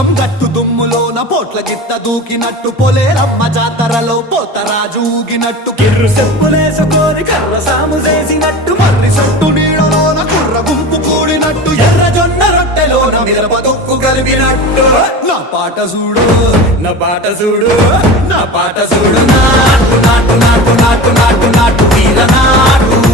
పొలం గట్టు దుమ్ములోన పోట్ల గిత్త దూకినట్టు పొలేరమ్మ జాతరలో పోతరాజు ఊగినట్టు కిర్రు చెప్పులేసుకొని కర్ర సాము చేసినట్టు మర్రి సొట్టు నీడలోన కుర్ర గుంపు కూడినట్టు ఎర్ర జొన్న రొట్టెలోన మిరప దొక్కు కలిపినట్టు నా పాట చూడు నా పాట చూడు నా పాట చూడు నాటు నాటు నాటు నాటు నాటు నాటు వీర నాటు